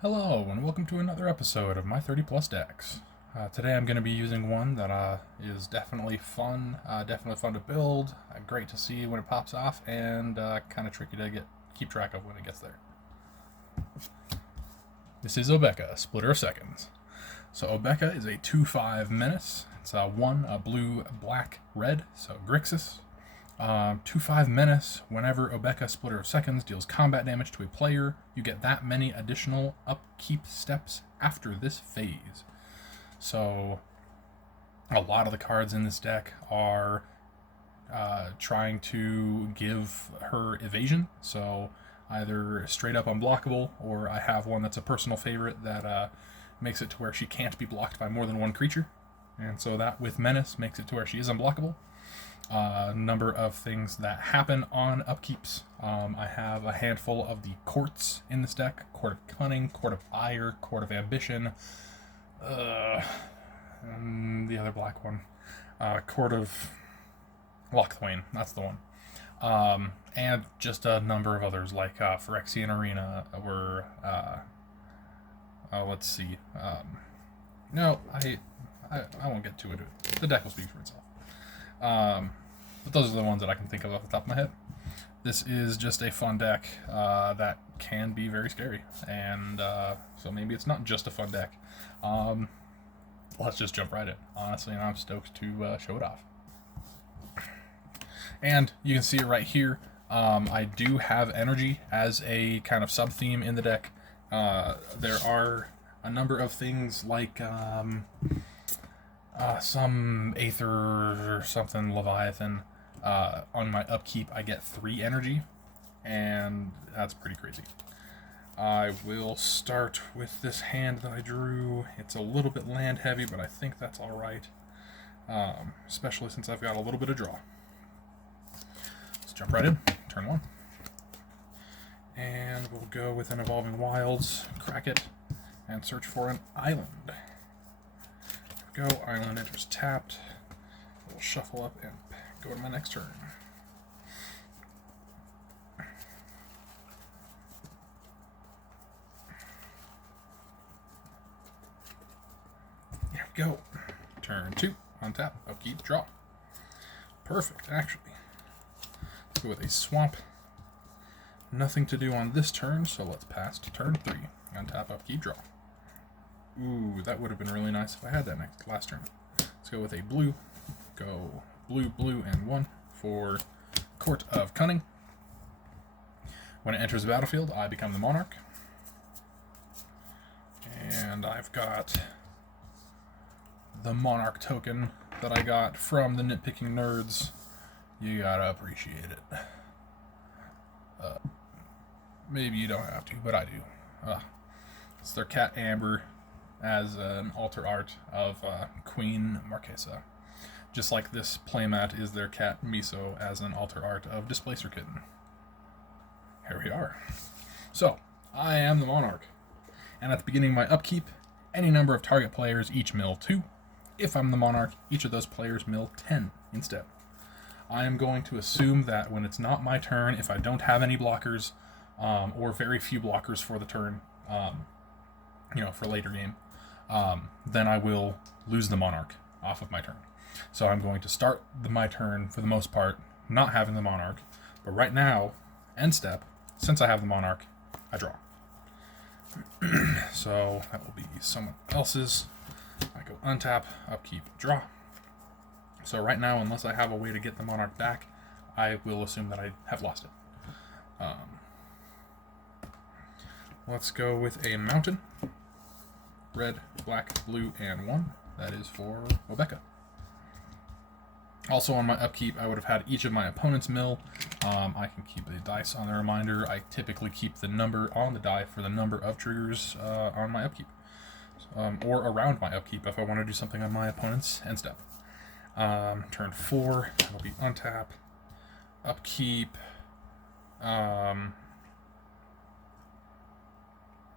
Hello, and welcome to another episode of my 30 plus decks. Today I'm going to be using one that is definitely fun to build, great to see when it pops off, and kind of tricky to keep track of when it gets there. This is Obeka, Splitter of Seconds. So Obeka is a 2/5 menace. It's a blue, black, red, so Grixis. 2/5 menace. Whenever Obeka Splitter of Seconds deals combat damage to a player, you get that many additional upkeep steps after this phase. So a lot of the cards in this deck are trying to give her evasion. So either straight up unblockable, or I have one that's a personal favorite that makes it to where she can't be blocked by more than one creature. And so that with Menace makes it to where she is unblockable. Number of things that happen on upkeeps. I have a handful of the courts in this deck: Court of Cunning, Court of Ire, Court of Ambition, and the other black one, Court of Lochthwain. That's the one. And just a number of others like Phyrexian Arena. Or let's see. No, I won't get to it. The deck will speak for itself. But those are the ones that I can think of off the top of my head. This is just a fun deck that can be very scary, and so maybe it's not just a fun deck. Let's just jump right in, honestly, and I'm stoked to show it off. And you can see it right here. I do have energy as a kind of sub-theme in the deck. There are a number of things like some Aether or something Leviathan. On my upkeep, I get 3 energy, and that's pretty crazy. I will start with this hand that I drew. It's a little bit land heavy, but I think that's alright, especially since I've got a little bit of draw. Let's jump right in. Turn 1. And we'll go with an Evolving Wilds, crack it, and search for an island. Go, island enters tapped. We'll shuffle up and go to my next turn. There we go. Turn 2, untap, upkeep, draw. Perfect, actually. Let's go with a swamp. Nothing to do on this turn, so let's pass to turn 3. Untap, upkeep, draw. Ooh, that would have been really nice if I had that last turn. Let's go with a blue. Go blue, blue, and 1 for Court of Cunning. When it enters the battlefield, I become the monarch. And I've got the monarch token that I got from the Nitpicking Nerds. You gotta appreciate it. Maybe you don't have to, but I do. It's their cat Amber as an alter art of Queen Marquesa. Just like this playmat is their cat Miso as an alter art of Displacer Kitten. Here we are. So, I am the monarch. And at the beginning of my upkeep, any number of target players each mill 2. If I'm the monarch, each of those players mill 10 instead. I am going to assume that when it's not my turn, if I don't have any blockers, or very few blockers for the turn, for later game, then I will lose the monarch off of my turn. So I'm going to start my turn, for the most part, not having the monarch. But right now, end step, since I have the monarch, I draw. So that will be someone else's. I go untap, upkeep, draw. So right now, unless I have a way to get the monarch back, I will assume that I have lost it. Let's go with a mountain. Red, black, blue, and 1. That is for Obeka. Also on my upkeep, I would have had each of my opponents mill. I can keep a dice on the reminder. I typically keep the number on the die for the number of triggers on my upkeep. Or around my upkeep if I want to do something on my opponent's end step. Turn 4, that'll be untap. Upkeep.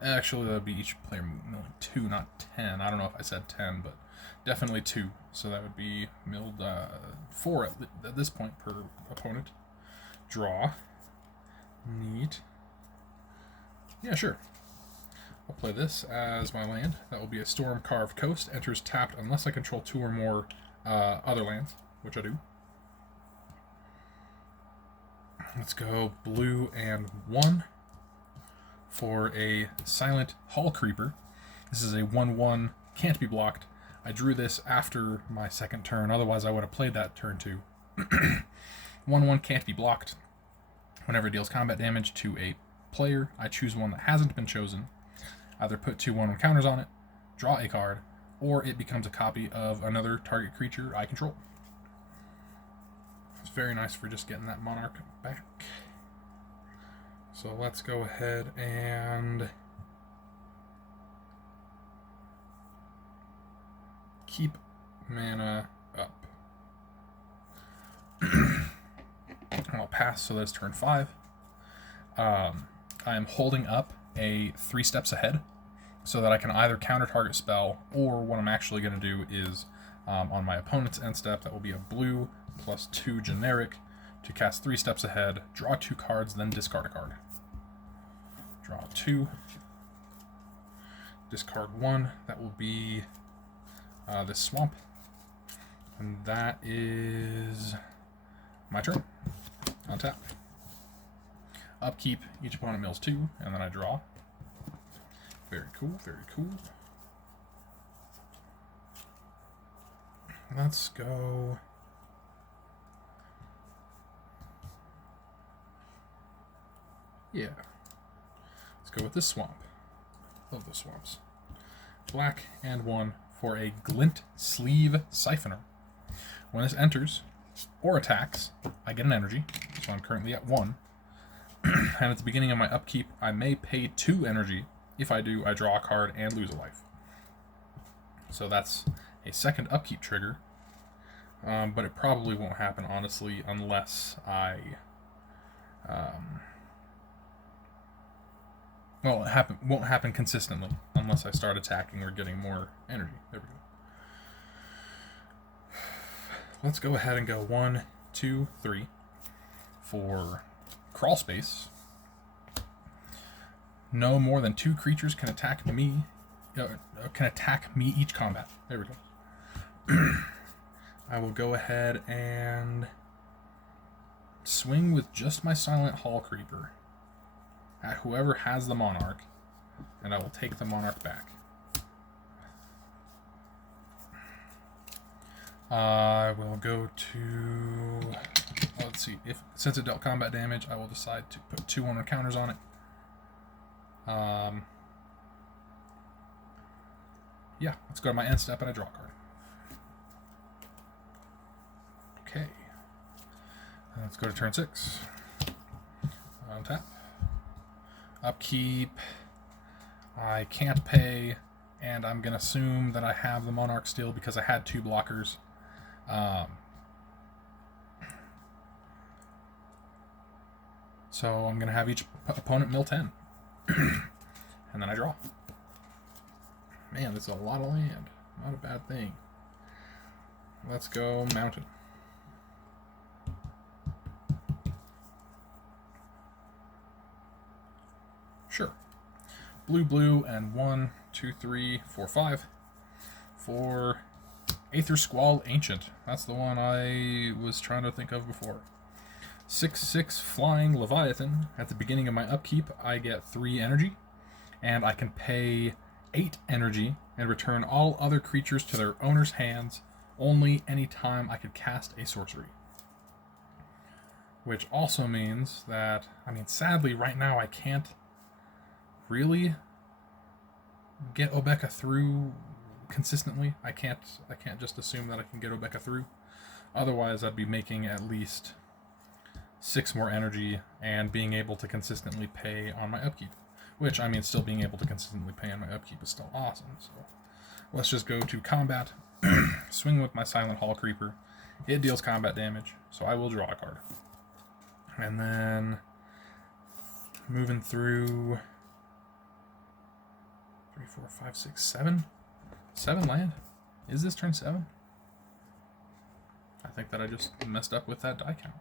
Actually, that would be each player milling 2, not 10. I don't know if I said 10, but definitely 2. So that would be milled 4 at this point per opponent. Draw. Neat. Yeah, sure. I'll play this as my land. That will be a Storm Carved Coast. Enters tapped unless I control 2 or more other lands, which I do. Let's go blue and 1 for a Silent Hall Creeper. This is a 1/1, can't be blocked. I drew this after my second turn, otherwise I would have played that turn 2. 1/1 can't be blocked. Whenever it deals combat damage to a player, I choose one that hasn't been chosen. Either put 2 1/1 counters on it, draw a card, or it becomes a copy of another target creature I control. It's very nice for just getting that Monarch back. So let's go ahead and keep mana up. I'll pass, so that's turn 5. I am holding up a 3 steps ahead so that I can either counter target spell, or what I'm actually going to do is on my opponent's end step, that will be a blue +2 generic to cast 3 steps ahead, draw 2 cards, then discard a card. Draw 2, discard 1. That will be this swamp, and that is my turn. On tap. Upkeep, each opponent mills 2, and then I draw. Very cool, very cool. Let's go. Yeah. Let's go with this swamp. Love those swamps. Black and 1 for a Glint Sleeve Siphoner. When this enters or attacks, I get an energy, so I'm currently at 1. And at the beginning of my upkeep, I may pay 2 energy. If I do, I draw a card and lose a life. So that's a second upkeep trigger, but it probably won't happen, honestly, unless I... well, won't happen consistently, unless I start attacking or getting more energy. There we go. Let's go ahead and go 1, 2, 3 for Crawl Space. No more than 2 creatures can attack me. Each combat. There we go. I will go ahead and swing with just my Silent Hall Creeper at whoever has the Monarch, and I will take the Monarch back. I will go to... let's see. Since it dealt combat damage, I will decide to put 2 1/1 counters on it. Yeah, let's go to my end step and I draw a card. Okay. Let's go to turn 6. On tap. Upkeep. I can't pay, and I'm going to assume that I have the Monarch still because I had 2 blockers. So I'm going to have each opponent mill 10. And then I draw. Man, that's a lot of land. Not a bad thing. Let's go mountain. Sure. Blue, blue, and 1, 2, 3, 4, 5 for Aether Squall Ancient. That's the one I was trying to think of before. 6/6 Flying Leviathan. At the beginning of my upkeep, I get 3 energy, and I can pay 8 energy and return all other creatures to their owner's hands only any time I could cast a sorcery. Which also means that, sadly, right now I can't really get Obeka through consistently. I can't just assume that I can get Obeka through. Otherwise, I'd be making at least 6 more energy and being able to consistently pay on my upkeep. Which, still being able to consistently pay on my upkeep is still awesome. So let's just go to combat. Swing with my Silent Hall Creeper. It deals combat damage, so I will draw a card. And then moving through 3, 4, 5, 6, 7. 7 land? Is this turn 7? I think that I just messed up with that die count.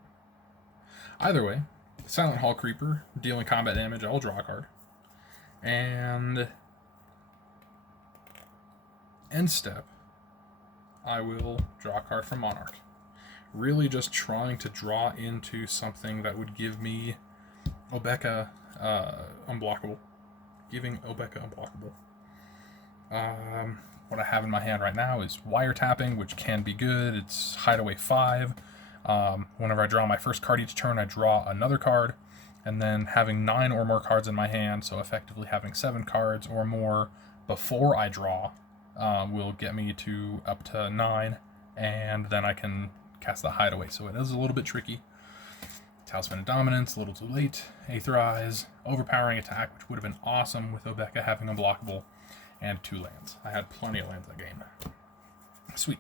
Either way, Silent Hall Creeper dealing combat damage, I'll draw a card. And end step, I will draw a card from Monarch. Really just trying to draw into something that would give me Obeka unblockable. Giving Obeka unblockable. What I have in my hand right now is wiretapping, which can be good. It's Hideaway 5. Whenever I draw my first card each turn, I draw another card. And then having 9 or more cards in my hand, so effectively having 7 cards or more before I draw, will get me to up to 9. And then I can cast the Hideaway. So it is a little bit tricky. Talisman of Dominance, a little too late. Aetherize, overpowering attack, which would have been awesome with Obeka having unblockable, and 2 lands. I had plenty of lands that game. Sweet.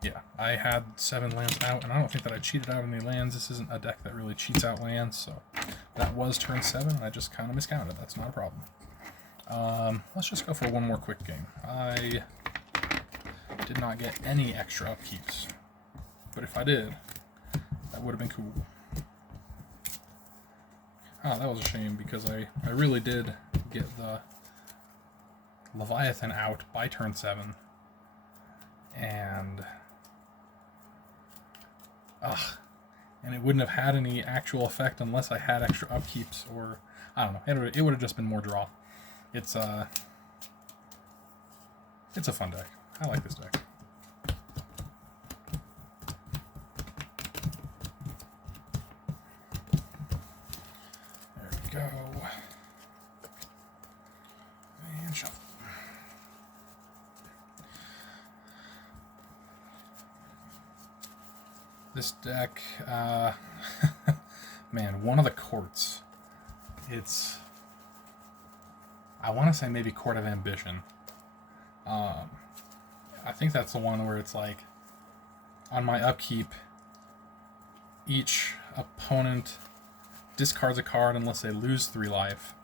Yeah, I had 7 lands out, and I don't think that I cheated out any lands. This isn't a deck that really cheats out lands, so that was turn 7, and I just kind of miscounted. That's not a problem. Let's just go for one more quick game. I did not get any extra upkeeps, but if I did, that would have been cool. Oh, that was a shame, because I really did get the Leviathan out by turn 7, and it wouldn't have had any actual effect unless I had extra upkeeps, or I don't know. It would have just been more draw. It's a fun deck. I like this deck. There we go. And shuffle. This deck, man, one of the courts. It's, I want to say maybe Court of Ambition. I think that's the one where it's like, on my upkeep, each opponent discards a card unless they lose 3 life.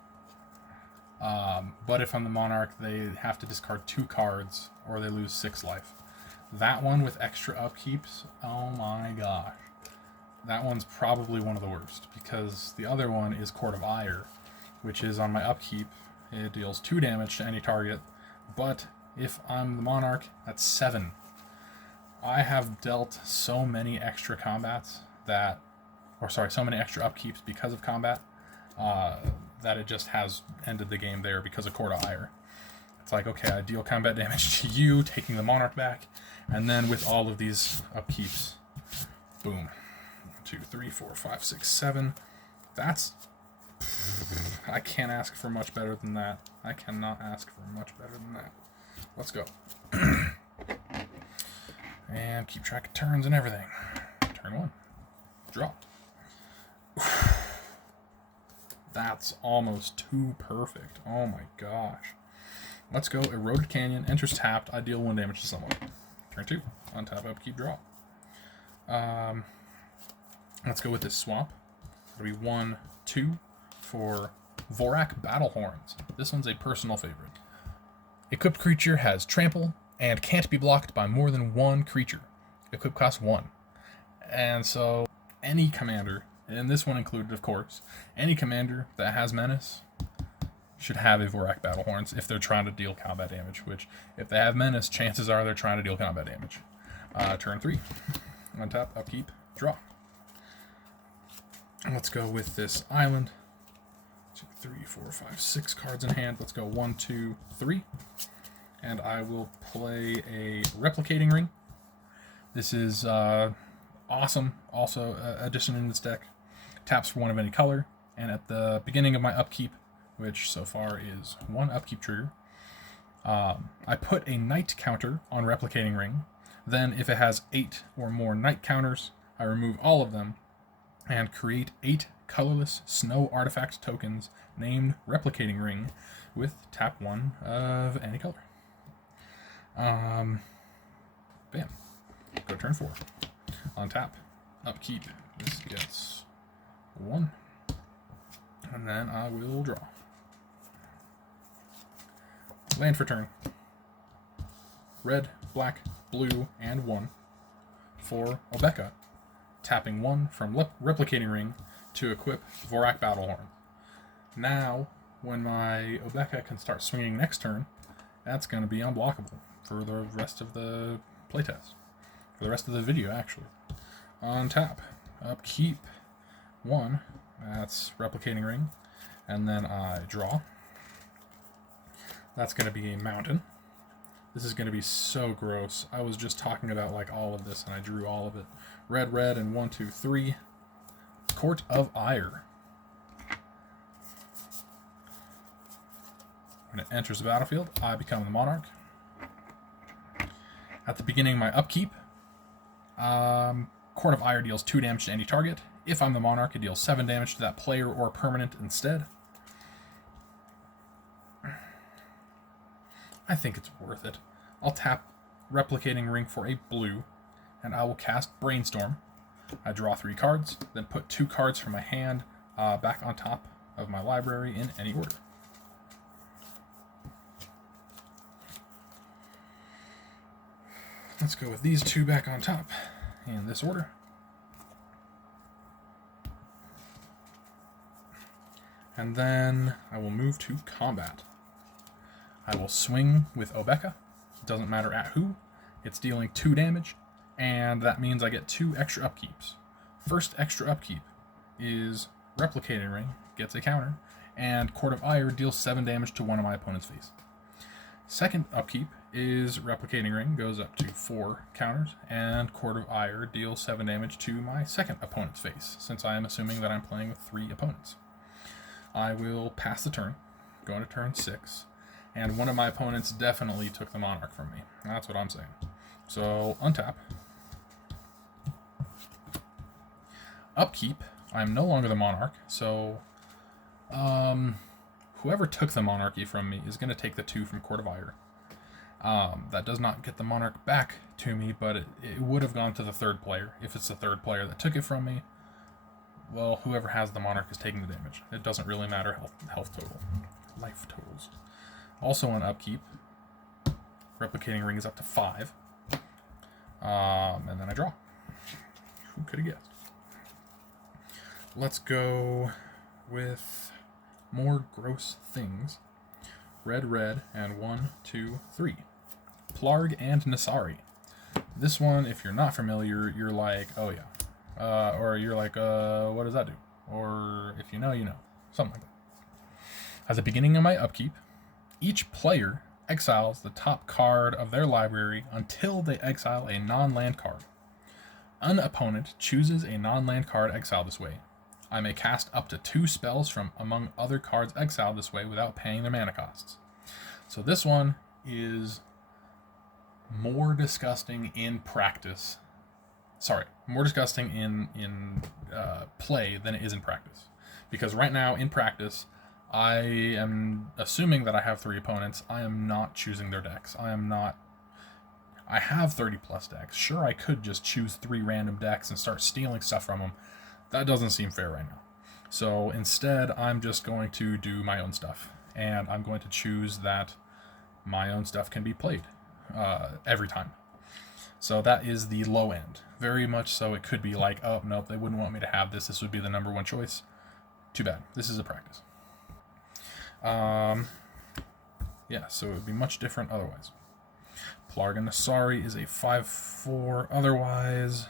But if I'm the Monarch, they have to discard 2 cards or they lose 6 life. That one with extra upkeeps, oh my gosh. That one's probably one of the worst, because the other one is Court of Ire, which is on my upkeep. It deals 2 damage to any target, but if I'm the Monarch, that's 7. I have dealt so many extra combats that, so many extra upkeeps because of combat, that it just has ended the game there because of Court of Ire. It's like, okay, I deal combat damage to you, taking the Monarch back, and then with all of these upkeeps, boom. 1, 2, 3, 4, 5, 6, 7. That's, I can't ask for much better than that. I cannot ask for much better than that. Let's go. And keep track of turns and everything. Turn 1. Draw. That's almost too perfect. Oh my gosh. Let's go. Eroded Canyon, enters tapped. I deal 1 damage to someone. Turn 2. Untap, upkeep, draw. Let's go with this swamp. It'll be 1, 2 for Vorak Battlehorns. This one's a personal favorite. Equipped creature has trample and can't be blocked by more than 1 creature. Equip costs 1. And so any commander, and this one included, of course, any commander that has menace should have a Vorak Battlehorns if they're trying to deal combat damage, which, if they have menace, chances are they're trying to deal combat damage. Turn 3. Untap, upkeep, draw. Let's go with this island. 2, 3, 4, 5, 6 cards in hand. Let's go 1, 2, 3. And I will play a Replicating Ring. This is awesome. Also, addition in this deck. Taps for 1 of any color. And at the beginning of my upkeep, which so far is 1 upkeep trigger, I put a night counter on Replicating Ring. Then, if it has 8 or more night counters, I remove all of them and create 8 colorless snow artifact tokens named Replicating Ring with tap 1 of any color. Bam. Go turn 4. On tap, upkeep. This gets 1. And then I will draw. Land for turn. Red, black, blue, and 1 for Obeka. Tapping 1 from Replicating Ring to equip Vorak Battlehorn. Now, when my Obeka can start swinging next turn, that's going to be unblockable for the rest of the playtest. For the rest of the video, actually. On tap, upkeep 1, that's Replicating Ring, and then I draw. That's going to be a mountain. This is going to be so gross. I was just talking about like all of this, and I drew all of it. Red, red, and 1, 2, 3. Court of Ire. When it enters the battlefield, I become the monarch. At the beginning of my upkeep, Court of Ire deals 2 damage to any target. If I'm the monarch, it deals 7 damage to that player or permanent instead. I think it's worth it. I'll tap Replicating Ring for a blue, and I will cast Brainstorm. I draw 3 cards, then put 2 cards from my hand back on top of my library in any order. Let's go with these 2 back on top in this order. And then I will move to combat. I will swing with Obeka. It doesn't matter at who. It's dealing 2 damage, and that means I get 2 extra upkeeps. First extra upkeep is Replicating Ring, gets a counter, and Court of Ire deals 7 damage to one of my opponent's face. Second upkeep is Replicating Ring, goes up to 4 counters, and Court of Ire deals 7 damage to my second opponent's face, since I am assuming that I'm playing with 3 opponents. I will pass the turn, go into turn 6, and one of my opponents definitely took the monarch from me. That's what I'm saying. So, untap. Upkeep, I'm no longer the monarch, so whoever took the monarchy from me is going to take the 2 from Court of Ire. That does not get the monarch back to me, but it would have gone to the 3rd player. If it's the 3rd player that took it from me, well, whoever has the monarch is taking the damage. It doesn't really matter health total. Life totals. Also on upkeep, Replicating Ring is up to 5. And then I draw. Who could have guessed? Let's go with more gross things. Red, red, and 1, 2, 3. Plarg and Nasari. This one, if you're not familiar, you're like, oh yeah. Or you're like, what does that do? Or if you know, you know. Something like that. At the beginning of my upkeep, each player exiles the top card of their library until they exile a non-land card. An opponent chooses a non-land card exiled this way. I may cast up to 2 spells from among other cards exiled this way without paying their mana costs. So this one is more disgusting in practice. Sorry, more disgusting in play than it is in practice. Because right now, in practice, I am assuming that I have 3 opponents. I am not choosing their decks. I have 30 plus decks. Sure, I could just choose 3 random decks and start stealing stuff from them. That doesn't seem fair right now. So instead, I'm just going to do my own stuff. And I'm going to choose that my own stuff can be played every time. So that is the low end. Very much so it could be like, oh, nope, they wouldn't want me to have this. This would be the number 1 choice. Too bad. This is a practice. Yeah, so it would be much different otherwise. Plarg and Nasari is a 5/4 otherwise.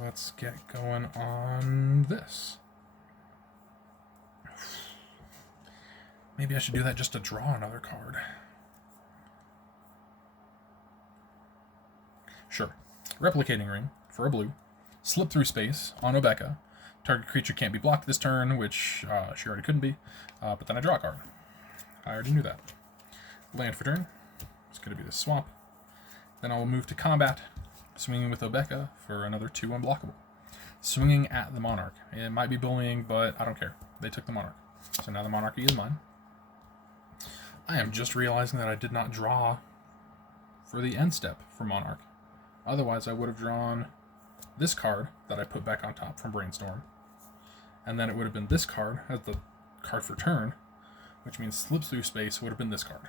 Let's get going on this. Maybe I should do that just to draw another card. Sure. Replicating Ring for a blue. Slip through space on Obeka. Target creature can't be blocked this turn, which she already couldn't be. But then I draw a card. I already knew that. Land for turn. It's going to be the swamp. Then I'll move to combat. Swinging with Obeka for another 2 unblockable. Swinging at the monarch. It might be bullying, but I don't care. They took the monarch. So now the monarchy is mine. I am just realizing that I did not draw for the end step for monarch. Otherwise, I would have drawn this card that I put back on top from Brainstorm. And then it would have been this card as the card for turn, which means slips through space would have been this card,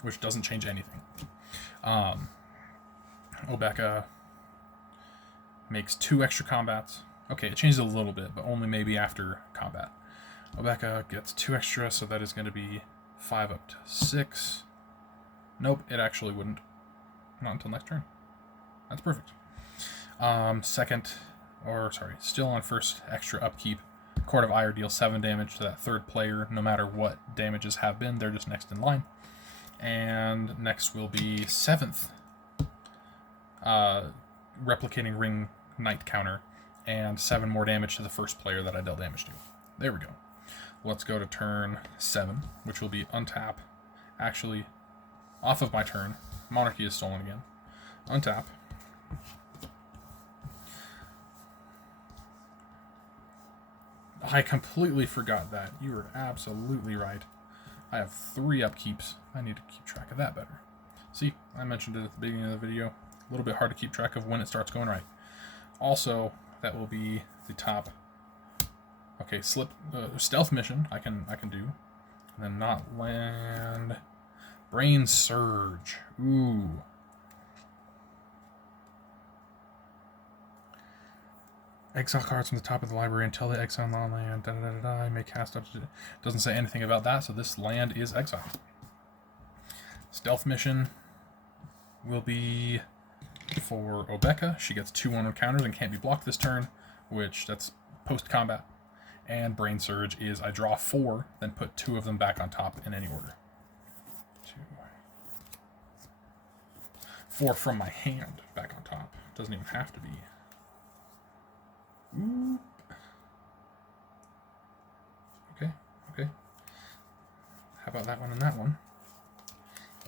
which doesn't change anything. Obeka makes 2 extra combats. Okay, it changes a little bit, but only maybe after combat. Obeka gets 2 extra, so that is going to be 5 up to 6. Nope, it actually wouldn't. Not until next turn. That's perfect. Still on first extra upkeep. Court of Ire deals 7 damage to that third player, no matter what damages have been. They're just next in line. And next will be 7th Replicating Ring Knight counter, and 7 more damage to the first player that I dealt damage to. There we go. Let's go to turn 7, which will be untap. Actually, off of my turn, Monarchy is stolen again. Untap. I completely forgot that. You were absolutely right. I have 3 upkeeps. I need to keep track of that better. See, I mentioned it at the beginning of the video. A little bit hard to keep track of when it starts going right. Also, that will be the top. Okay, stealth mission I can do, and then not land. Brain Surge. Ooh. Exile cards from the top of the library until they exile non-land. I may cast up to. Doesn't say anything about that, so this land is exiled. Stealth mission will be for Obeka. She gets 2/1 counters and can't be blocked this turn, which that's post-combat. And Brain Surge is I draw 4, then put 2 of them back on top in any order. 2, 4 from my hand back on top. Doesn't even have to be. Ooh. Okay. How about that one and that one?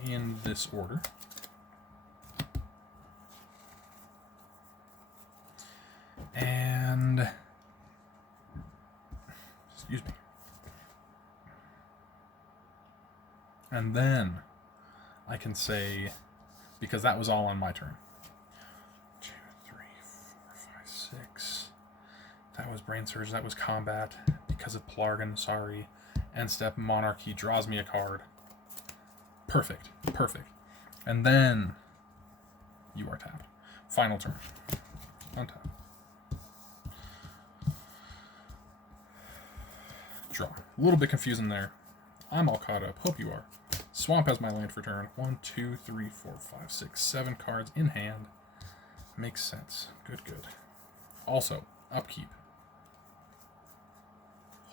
In this order. And excuse me. And then I can say, because that was all on my turn. 2, 3, 4, 5, 6. That was Brain Surge, that was combat. Because of Plargon, sorry. End step Monarchy draws me a card. Perfect. And then you are tapped. Final turn. Untap. Draw. A little bit confusing there. I'm all caught up. Hope you are. Swamp has my land for turn. 1, 2, 3, 4, 5, 6, 7 cards in hand. Makes sense. Good. Also, upkeep.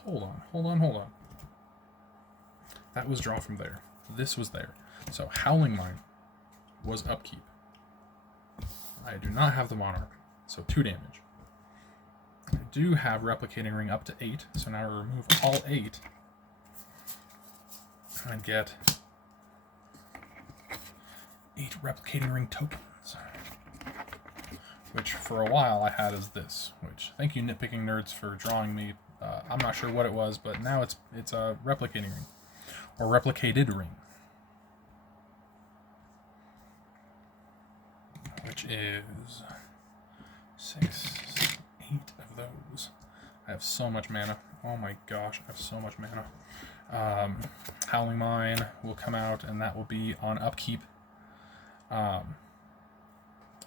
Hold on. That was draw from there. This was there. So Howling Mine was upkeep. I do not have the Monarch, so 2 damage. I do have Replicating Ring up to 8, so now I remove all 8 and get 8 Replicating Ring tokens, which for a while I had as this, which, thank you Nitpicking Nerds for drawing me. I'm not sure what it was, but now it's a Replicating Ring, or Replicated Ring, which is 6, 8 of those. I have so much mana. Oh my gosh, I have so much mana. Howling Mine will come out, and that will be on upkeep.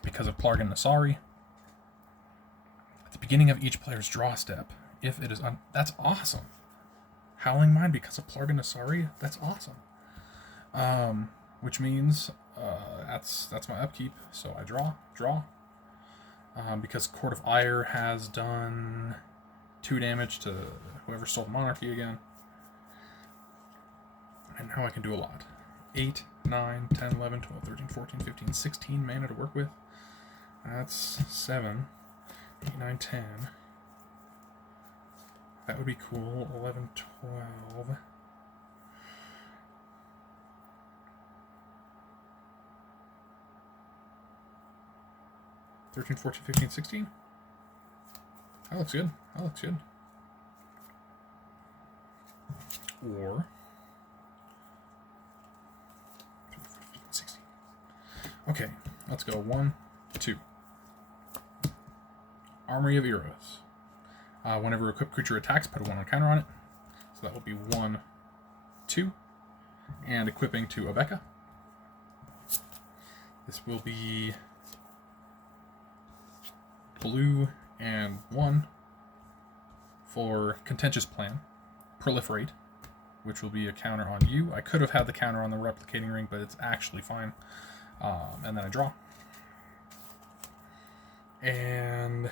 Because of Plargon Nasari. At the beginning of each player's draw step, if it is that's awesome. Howling Mine because of Plargon Nasari, that's awesome. Which means that's my upkeep. So I draw. Because Court of Ire has done 2 damage to whoever stole Monarchy again. And now I can do a lot. 8, 9, 10, 11, 12, 13, 14, 15, 16 mana to work with. That's 7, 8, 9, 10. That would be cool. 11, 12. $13, $14, $15, $16. That looks good. Or 16. Okay, let's go. 1, 2. Armory of Eros. Whenever equipped creature attacks, put a 1 on counter on it. So that will be 1, 2. And equipping to Obeka. This will be blue and 1 for Contentious Plan. Proliferate which will be a counter on you. I could have had the counter on the replicating ring, but it's actually fine. And then I draw. And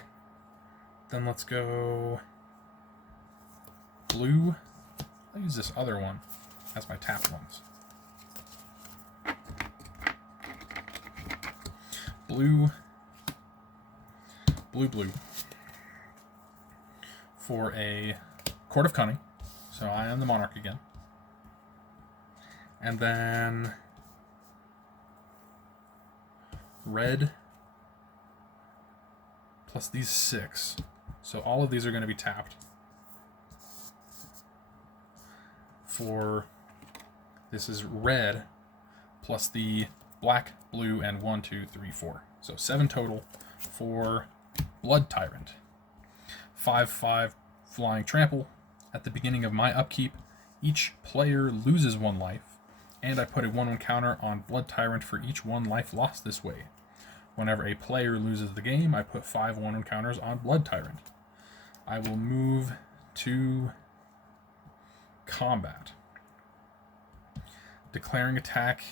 then let's go blue. I'll use this other one as my tapped ones. Blue, blue, blue. For a Court of Cunning. So I am the Monarch again. And then red plus these 6. So all of these are going to be tapped. For this is red plus the black, blue, and 1, 2, 3, 4. So 7 total for Blood Tyrant. 5/5 flying trample. At the beginning of my upkeep, each player loses 1 life, and I put a 1/1 counter on Blood Tyrant for each 1 life lost this way. Whenever a player loses the game, I put 5 1/1 counters on Blood Tyrant. I will move to combat. Declaring attack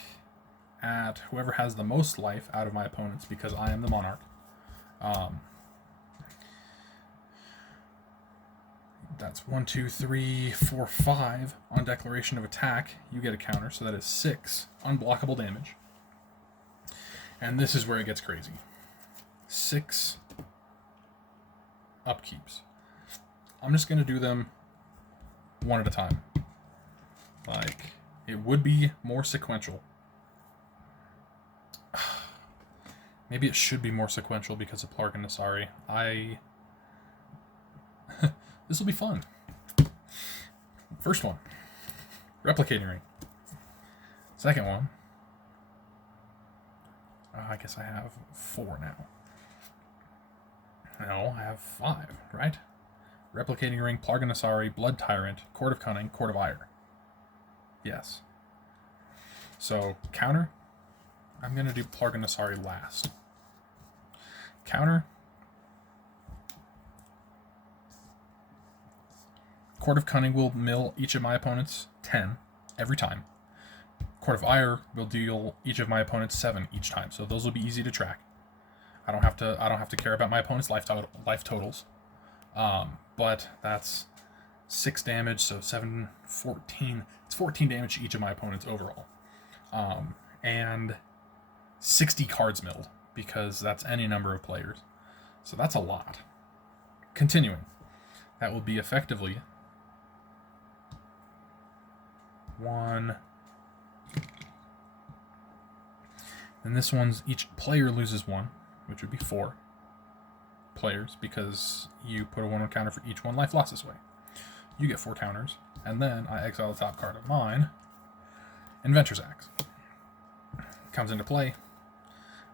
at whoever has the most life out of my opponents, because I am the Monarch. That's 1, 2, 3, 4, 5. On declaration of attack, you get a counter, so that is 6 unblockable damage. And this is where it gets crazy. 6 upkeeps. I'm just going to do them one at a time. Like, it would be more sequential. Maybe it should be more sequential because of Plarg and Nasari. This will be fun. First one, replicating ring. Second one, I guess I have 4 now. No, I have 5, right? Replicating ring, Plarg and Nasari, Blood Tyrant, Court of Cunning, Court of Ire. Yes. So, counter, I'm going to do Plarg and Nasari last. Counter, Court of Cunning will mill each of my opponents 10 every time. Court of Ire will deal each of my opponents 7 each time. So those will be easy to track. I don't have to care about my opponent's life totals. But that's 6 damage, so 7, 14. It's 14 damage to each of my opponents overall. And 60 cards milled, because that's any number of players. So that's a lot. Continuing. That will be effectively 1. And this one's each player loses 1, which would be 4 players, because you put a 1/1 counter for each 1 life lost this way. You get 4 counters, and then I exile the top card of mine. Inventor's Axe comes into play.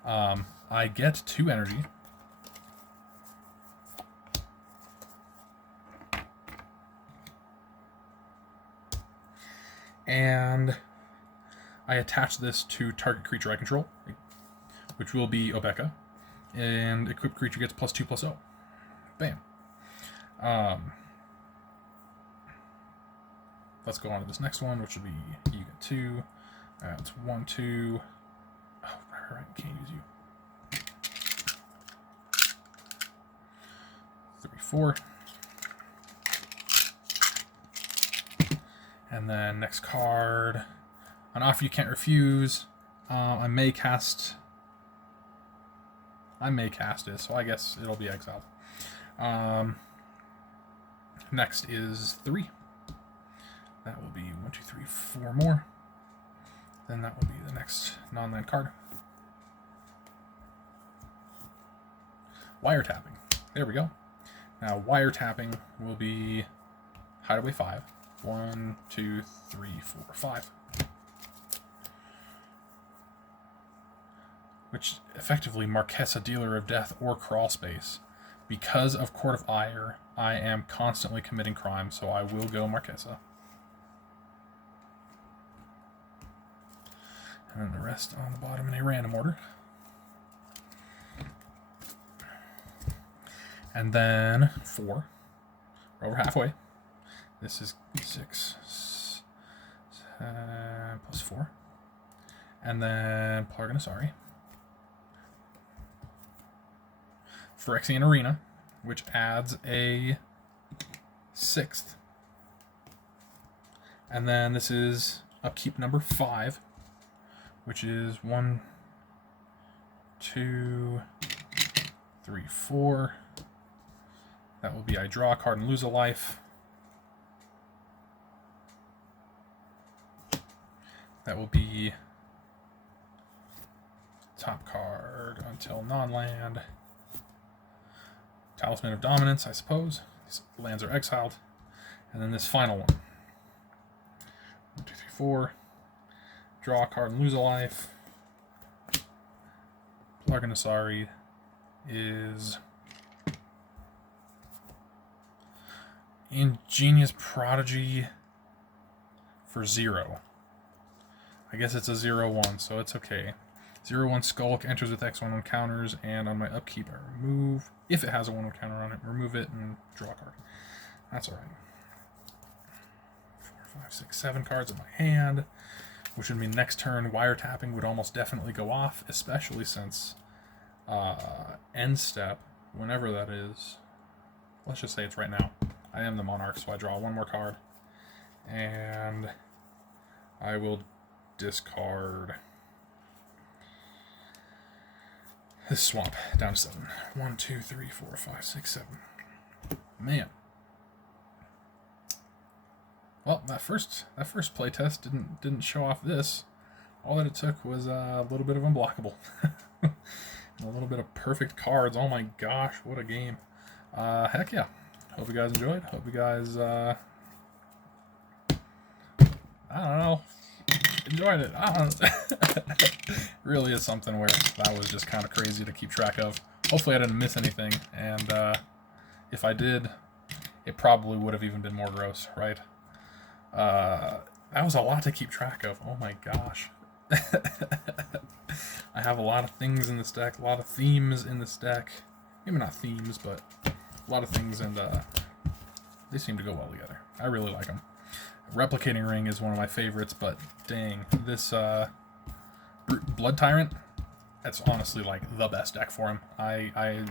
I get 2 energy. And I attach this to target creature I control, which will be Obeka. And equipped creature gets +2/+0. Bam. Let's go on to this next one, which will be you get 2. It's 1, 2. Oh, right, can't use you. 3, 4. And then next card, an offer you can't refuse. I may cast it, so I guess it'll be exiled. Next is 3. That will be 1, 2, 3, 4 more. Then that will be the next non-land card. Wiretapping. There we go. Now wiretapping will be Hideaway 5. 1, 2, 3, 4, 5. Which effectively Marquesa, Dealer of Death, or Crawl Space. Because of Court of Ire, I am constantly committing crime, so I will go Marquesa. And then the rest on the bottom in a random order. And then 4. We're over halfway. This is 6, +4. And then Plarganasari. Phyrexian Arena, which adds a 6th. And then this is upkeep number 5, which is 1, 2, 3, 4. That will be I draw a card and lose a life. That will be top card until non-land. Talisman of Dominance, I suppose. These lands are exiled. And then this final one. 1, 2, 3, 4. Draw a card and lose a life. Plarganasari is Ingenious Prodigy for 0. I guess it's a 0/1, so it's okay. 0/1 Skulk enters with X1 on counters, and on my upkeep I remove, if it has a 1/1 counter on it, remove it and draw a card. That's alright. 4, 5, 6, 7 cards in my hand, which would mean next turn wiretapping would almost definitely go off, especially since end step, whenever that is, let's just say it's right now. I am the Monarch, so I draw one more card, and I will discard this swamp down to 7. 1, 2, 3, 4, 5, 6, 7. Man. Well, that first playtest didn't show off this. All that it took was a little bit of unblockable. And a little bit of perfect cards. Oh my gosh, what a game. Heck yeah. Hope you guys enjoyed. Hope you guys, I don't know, enjoyed it. I don't know. Really is something where that was just kind of crazy to keep track of. Hopefully I didn't miss anything, and if I did, it probably would have even been more gross, right? That was a lot to keep track of. Oh my gosh. I have a lot of things in this deck, a lot of themes in this deck. Maybe not themes, but a lot of things, and they seem to go well together. I really like them. Replicating Ring is one of my favorites, but dang, this Blood Tyrant, that's honestly like the best deck for him. I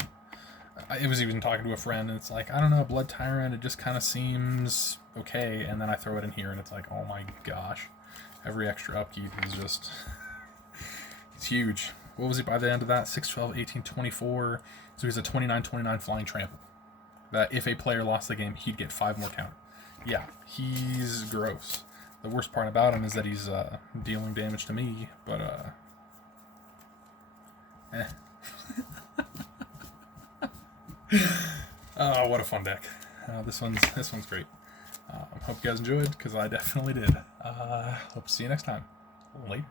was even talking to a friend, and it's like, I don't know, Blood Tyrant, it just kind of seems okay, and then I throw it in here, and it's like, oh my gosh, every extra upkeep is just, it's huge. What was he by the end of that? 6, 12, 18, 24, so he's a 29/29 flying trample. That if a player lost the game, he'd get 5 more counter. Yeah, he's gross. The worst part about him is that he's dealing damage to me, but Oh, what a fun deck. This one's great. Hope you guys enjoyed, because I definitely did. Hope to see you next time. Later.